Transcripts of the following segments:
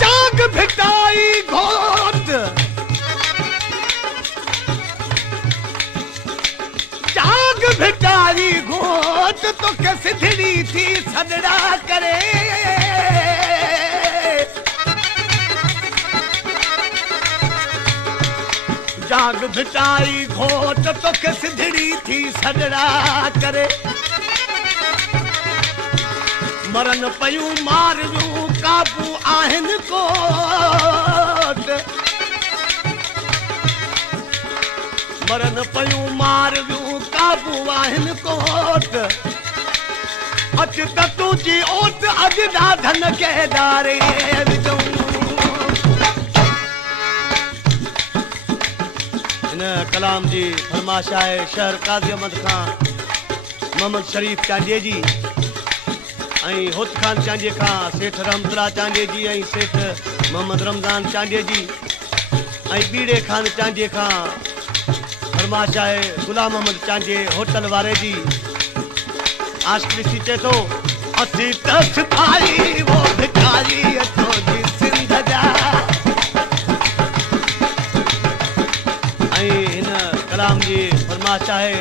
जाग भिटाई घोट, जाग भिटाई घोट तो के सिधड़ी थी सदड़ा करे। जाग भिटाई घोट तो के सिधड़ी थी सदड़ा करे। मरन पयूं मारियूं काबू आहिनि कोट, मरन पयूं मारियूं काबू आहिनि कोट। अच त तुंहिंजी ओट अॼु ॾाढनि खे ॾारे विझूं। हिन कलाम जी फरमाइश आहे शहर काज़ी अहमद खां मोहम्मद शरीफ चांडिये जी ऐं हुत खान चांडिये खां सेठ रहमतुल्लाह चांडिये जी ऐं सेठ मोहम्मद रमज़ान चांडिये जी ऐं बीड़े खान चांडिये खां फरमाइश आहे गुलाम अहमद चांडिये होटल वारे जी। आशिक़ ॾिसी चए थो असीं त सिपाही वो भिखारी तुंहिंजी सिंध जा। ऐं हिन कलाम जी फरमाइश आहे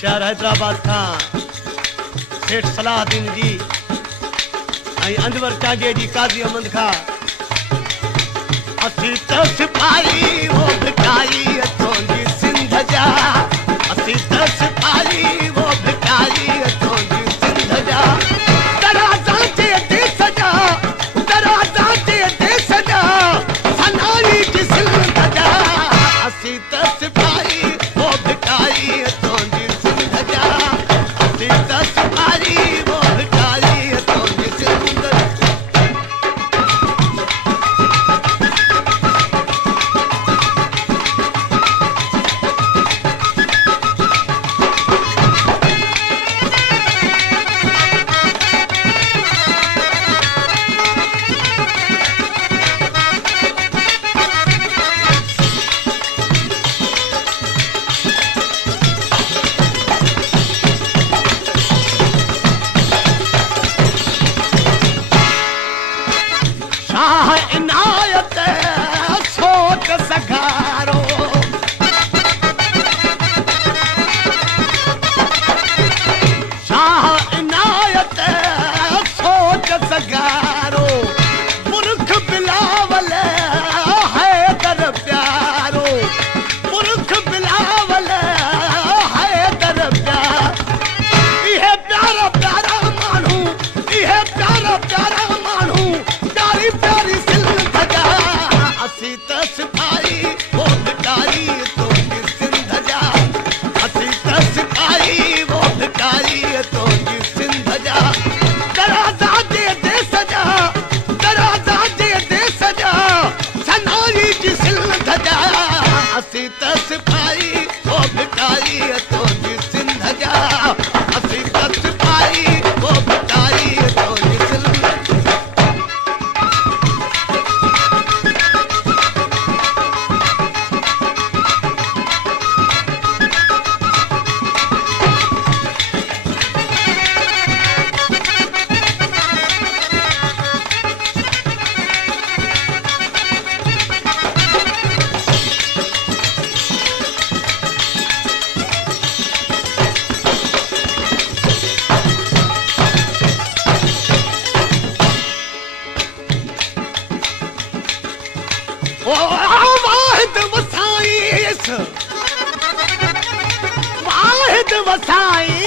शहर हैदराबाद खां सेठ सलाहुद्दीन जी ऐं अंजवर चांडिये जी काज़ी अहमद खां। असीं त सिपाही वो भिखारी तुंहिंजी सिंध जा। असीं त सिपाही वो भिखारी तुंहिंजी सिंध जा। दराज़ां जे देस जा, दराज़ां जे देस जा, सनाई जी सिंध जा। असीं त सिपाही वो भिखारी तुंहिंजी सिंध जा। असीं त सिपाही वो भिखारी तुंहिंजी सिंध जा। शाह इनायत सोच सगारो, शाह इनायत सोच सगारो। पुरख बिलावल हैदर प्यारो, पुरख बिलावल हैदर प्यार। इहे प्यारा प्यारा माण्हू, इहे प्यारा प्यारा माण्हू, प्यारी प्यारी सिंध जा। असीं त सिपाही वो भिखारी तुंहिंजी सिंध जा। असीं त सिपाही वो भिखारी तुंहिंजी सिंध जा। दराज़ां जे देस जा, दराज़ां जे देस जा, सनाई जी सिंध जा। असीं त सिपाही वो भिखारी तुंहिंजी सिंध जा। असीं त सिपाही वो भिखारी तुंहिंजी सिंध जा। वाहिद वसाईस, वाहिद वसाईस,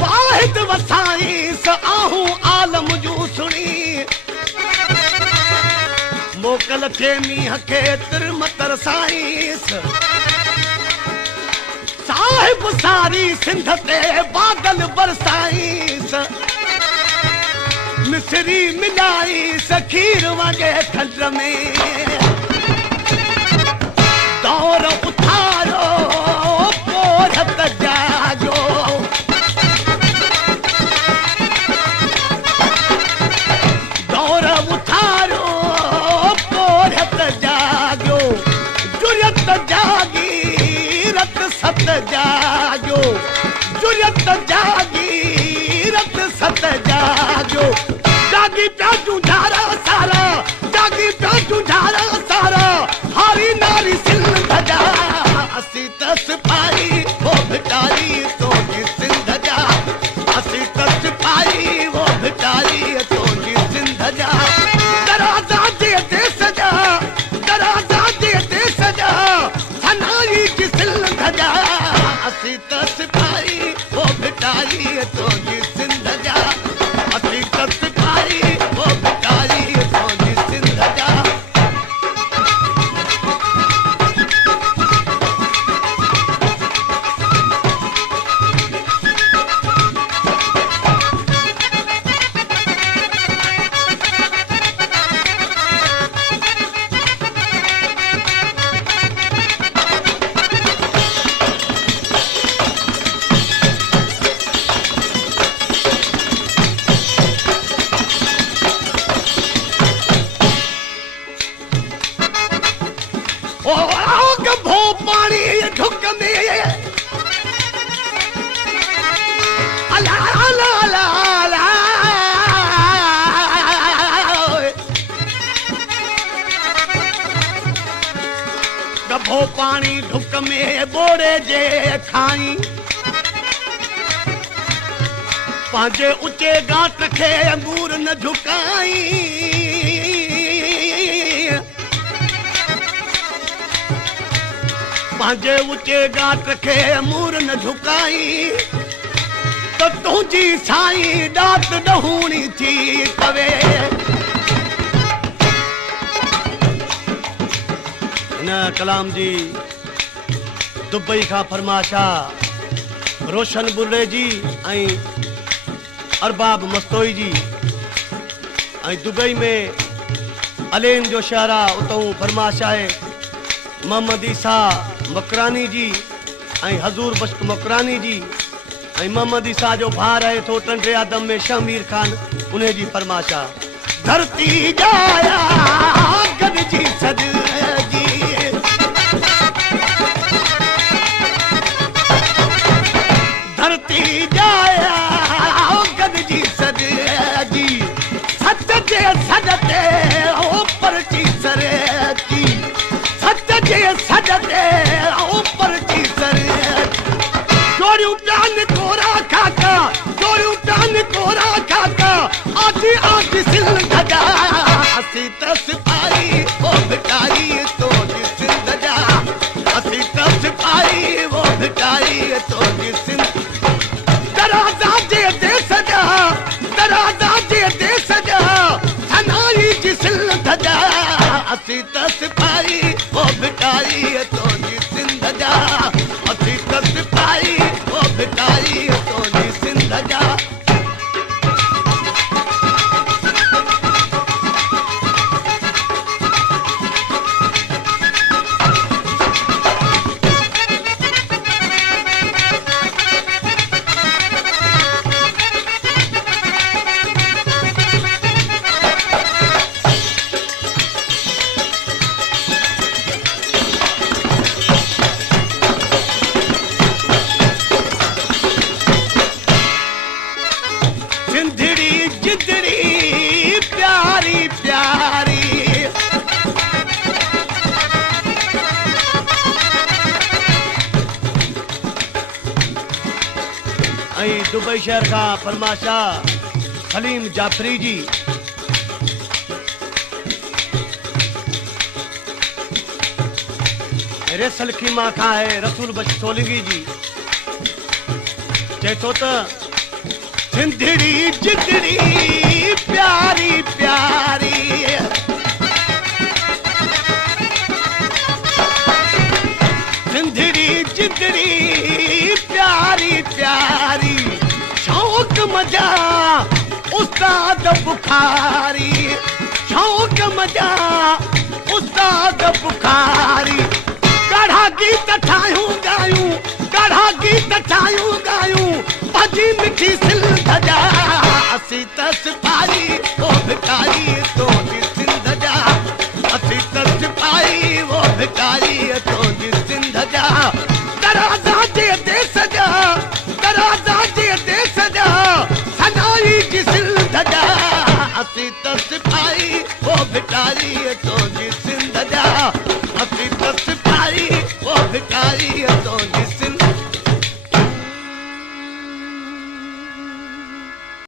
वाहिद वसाईस। आहूं आलम जूं सुणी मोकल थे मींहं खे तिरमतर साईस। साहिब सारी सिंध ते बादल बरसाईस। मिसरी मिलाई सखीर वगे खंड में। दौर उथारो पोरत जुरियत जागी रत सत जागो जागी प्या जुझारा सारा जागी प्या जुझारा सारा हारी नारी सिंध जा असी तस पाई वो भिटारी तो जी सिंध जा असी तस पाई वो भिटारी तो जी सिंध जा दराजा दे सजा दराजा दे सजा सनाई जी सिंध जा असी तस पाई वो भिटारी तो जी सिंध जा असी तस पाई वो भिटारी तो जी सिंध जा गभो पानी ढुक में अला अला अला अला गभो पानी ढुक में बोड़े जे खाई पांजे ऊंचे गांठ खे अंगूर न झुकाई पांजे ऊंचे गांठ खे मूर न झुकाई तो तुझी साईं डात डहूणी थी पवे न कलाम जी दुबई का फरमाशा रोशन बुर्रे जी ऐं अरबाब मस्तोई जी ऐं दुबई में अलेन जो शहर आहे उतां फरमाशा आहे मोहम्मद ईसा मकरानी जी ऐं हज़ूर बश्क मकरानी जी ऐं मोहम्मद ईसा जो भाउ रहे थो टंडे आदम में शमीर खान उन्हें जी फरमाशा धरती जाया गॾिजी सॼी धरती जाया गॾिजी सॼी सच जे सॾ ते ओ परची सरेची सच जे सॾ ते ओ परची सरेची जोड़ियूं प्यान कोरा खाका जोड़ियूं प्यान कोरा खाका आजी आजी सिंध जा असी तस पाई वो भिटारी तो जी सिंध जा असी तस पाई वो भिटारी तो जी सिंध दराजा दे सजा दराजा दे सजा सनाई जी सिंध जा असी तस पाई वो भिटारी तो जी सिंध जा असी तस पाई वो भिटारी तो जी सिंध जा जिंदड़ी जिंदड़ी प्यारी प्यारी ऐं दुबई शहर का फरमाशा सलीम जाफरी जी रेसल खीमा का है रसूल बख्श सोलंगी जी चए थो त जिंदड़ी जिंदड़ी प्यारी प्यारी जिंदड़ी जिंदड़ी प्यारी प्यारी शौक मजा उस्ताद बुखारी शौक मजा उस्ताद बुखारी गढ़ा गीत ठायूं गायूं गढ़ा गीत ठायूं गायूं भजी मिठी सिंध जा